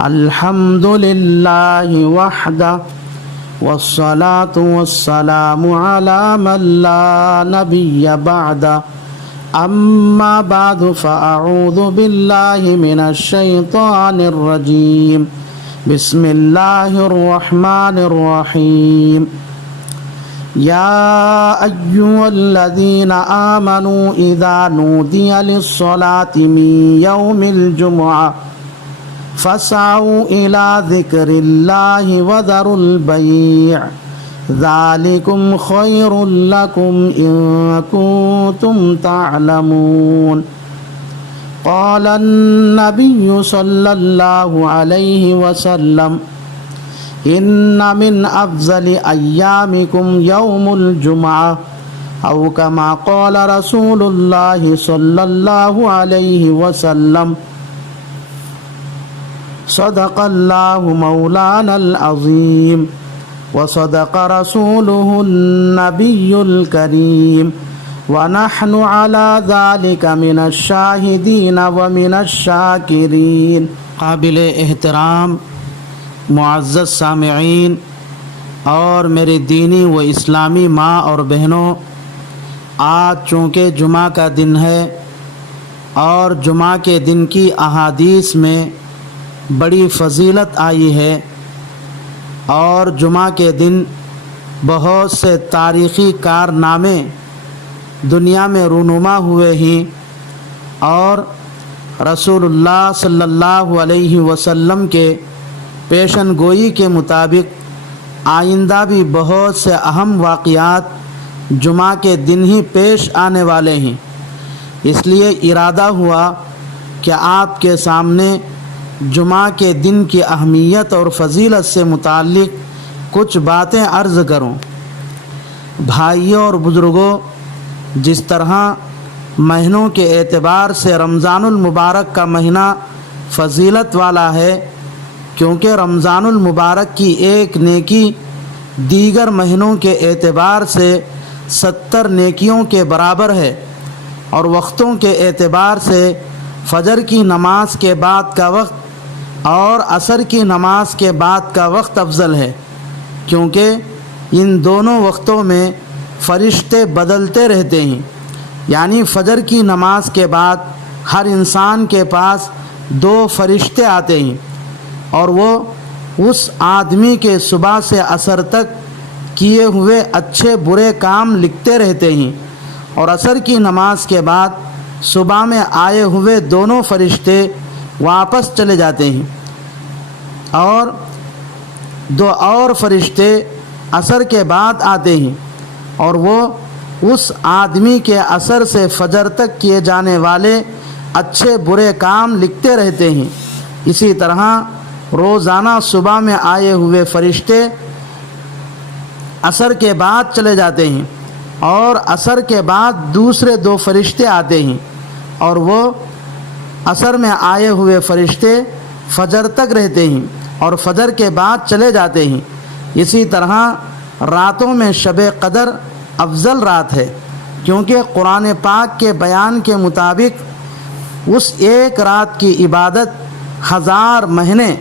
الحمد لله وحده والصلاة والسلام على من لا نبي بعده أما بعد فأعوذ بالله من الشيطان الرجيم بسم الله الرحمن الرحيم يا أيها الذين آمنوا إذا نودي للصلاة من يوم الجمعة فاسعوا إلى ذكر الله وذروا البيع ذلكم خير لكم إن كنتم تعلمون قال النبي صلى الله عليه وسلم إن من أفضل أيامكم يوم الجمعة أو كما قال رسول الله صلى الله عليه وسلم صدق الله مولانا العظيم وصدق رسوله النبي الكريم ونحن على ذلك من الشاهدين ومن الشاكرين۔ قابل احترام معزز سامعین اور میرے دینی و اسلامی ماں اور بہنوں، آج چونکہ جمعہ کا دن ہے اور جمعہ کے دن کی احادیث میں بڑی فضیلت آئی ہے اور جمعہ کے دن بہت سے تاریخی کارنامے دنیا میں رونما ہوئے ہیں اور رسول اللہ صلی اللہ علیہ وسلم کے پیشن گوئی کے مطابق آئندہ بھی بہت سے اہم واقعات جمعہ کے دن ہی پیش آنے والے ہیں۔ اس لیے ارادہ ہوا کہ آپ کے سامنے جمعہ کے دن کی اہمیت اور فضیلت سے متعلق کچھ باتیں عرض کروں۔ بھائیوں اور بزرگوں، جس طرح مہینوں کے اعتبار سے رمضان المبارک کا مہینہ فضیلت والا ہے، کیونکہ رمضان المبارک کی ایک نیکی دیگر مہینوں کے اعتبار سے 70 نیکیوں کے برابر ہے، اور وقتوں کے اعتبار سے فجر کی نماز کے بعد کا وقت اور عصر کی نماز کے بعد کا وقت افضل ہے، کیونکہ ان دونوں وقتوں میں فرشتے بدلتے رہتے ہیں۔ یعنی فجر کی نماز کے بعد ہر انسان کے پاس 2 فرشتے آتے ہیں اور وہ اس آدمی کے صبح سے عصر تک کیے ہوئے اچھے برے کام لکھتے رہتے ہیں، اور عصر کی نماز کے بعد صبح میں آئے ہوئے دونوں فرشتے واپس چلے جاتے ہیں، اور 2 اور فرشتے عصر کے بعد آتے ہیں اور وہ اس آدمی کے عصر سے فجر تک کیے جانے والے اچھے برے کام لکھتے رہتے ہیں۔ اسی طرح روزانہ صبح میں آئے ہوئے فرشتے عصر کے بعد چلے جاتے ہیں، اور عصر کے بعد دوسرے 2 فرشتے آتے ہیں اور وہ عصر میں آئے ہوئے فرشتے فجر تک رہتے ہیں اور فجر کے بعد چلے جاتے ہیں۔ اسی طرح راتوں میں شب قدر افضل رات ہے، کیونکہ قرآن پاک کے بیان کے مطابق اس ایک رات کی عبادت 1000 مہینے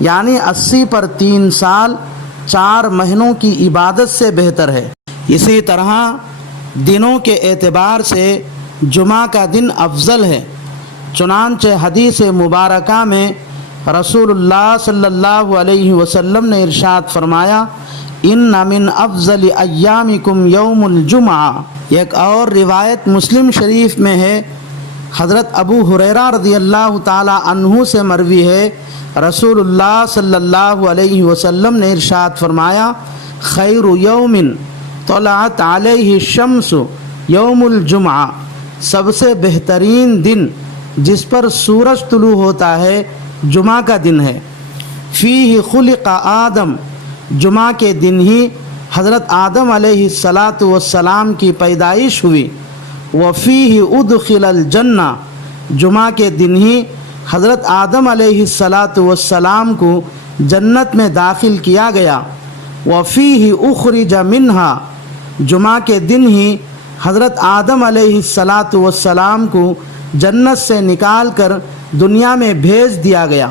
یعنی 80 پر 3 سال 4 مہینوں کی عبادت سے بہتر ہے۔ اسی طرح دنوں کے اعتبار سے جمعہ کا دن افضل ہے، چنانچہ حدیث مبارکہ میں رسول اللہ صلی اللہ علیہ وسلم نے ارشاد فرمایا، ان من افضل ایامکم یوم الجمعہ۔ ایک اور روایت مسلم شریف میں ہے، حضرت ابو ہریرہ رضی اللہ تعالی عنہ سے مروی ہے، رسول اللہ صلی اللہ علیہ وسلم نے ارشاد فرمایا، خیر یوم طلعت علیہ الشمس یوم الجمعہ، سب سے بہترین دن جس پر سورج طلوع ہوتا ہے جمعہ کا دن ہے۔ فیہ خلق آدم، جمعہ کے دن ہی حضرت آدم علیہ السلام کی پیدائش ہوئی۔ وفیہ ادخل الجنہ، جمعہ کے دن ہی حضرت آدم علیہ السلام کو جنت میں داخل کیا گیا۔ وفیہ اخرج منہا، جمعہ کے دن ہی حضرت آدم علیہ السلام کو جنت سے نکال کر دنیا میں بھیج دیا گیا۔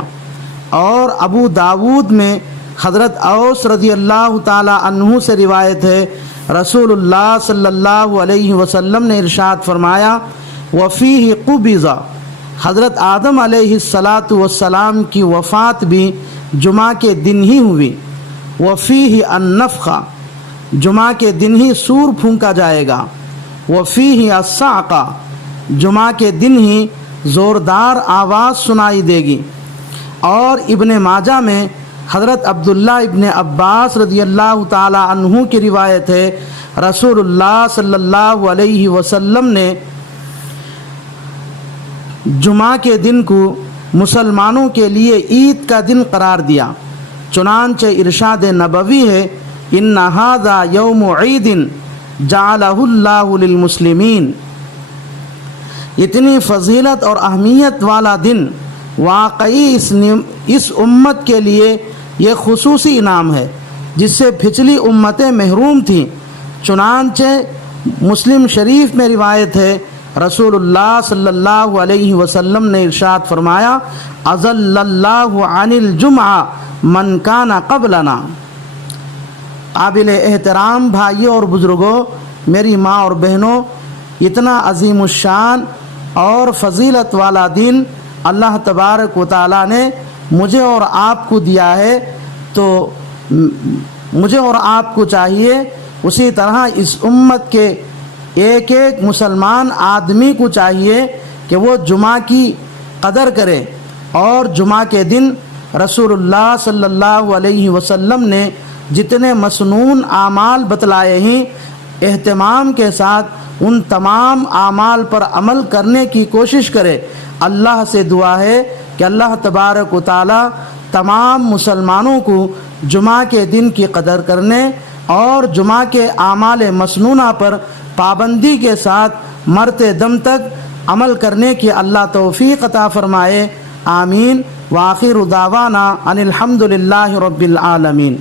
اور ابو داود میں حضرت اوس رضی اللہ تعالی عنہ سے روایت ہے، رسول اللہ صلی اللہ علیہ وسلم نے ارشاد فرمایا وفیہ قبض، حضرت آدم علیہ السلام کی وفات بھی جمعہ کے دن ہی ہوئی، وفیہ النفخہ، جمعہ کے دن ہی سور پھونکا جائے گا، وفیہ الصعقہ، جمعہ کے دن ہی زوردار آواز سنائی دے گی۔ اور ابن ماجہ میں حضرت عبداللہ ابن عباس رضی اللہ تعالی عنہ کی روایت ہے، رسول اللہ صلی اللہ علیہ وسلم نے جمعہ کے دن کو مسلمانوں کے لیے عید کا دن قرار دیا، چنانچہ ارشاد نبوی ہے ان ھذا یوم عید جعلہ اللہ للمسلمین، اتنی فضیلت اور اہمیت والا دن واقعی اس امت کے لیے یہ خصوصی انعام ہے جس سے پچھلی امتیں محروم تھیں۔ چنانچہ مسلم شریف میں روایت ہے، رسول اللہ صلی اللہ علیہ وسلم نے ارشاد فرمایا اضل اللہ عن الجمعہ من کان قبلنا۔ قابل احترام بھائیوں اور بزرگوں، میری ماں اور بہنوں، اتنا عظیم الشان اور فضیلت والا دن اللہ تبارک و تعالیٰ نے مجھے اور آپ کو دیا ہے، تو مجھے اور آپ کو چاہیے اسی طرح اس امت کے ایک ایک مسلمان آدمی کو چاہیے کہ وہ جمعہ کی قدر کرے، اور جمعہ کے دن رسول اللہ صلی اللہ علیہ وسلم نے جتنے مسنون اعمال بتلائے ہیں، اہتمام کے ساتھ ان تمام اعمال پر عمل کرنے کی کوشش کرے۔ اللہ سے دعا ہے کہ اللہ تبارک و تعالی تمام مسلمانوں کو جمعہ کے دن کی قدر کرنے اور جمعہ کے اعمال مسنونہ پر پابندی کے ساتھ مرتے دم تک عمل کرنے کی اللہ توفیق عطا فرمائے، آمین۔ وآخر دعوانا ان الحمد للہ رب العالمین۔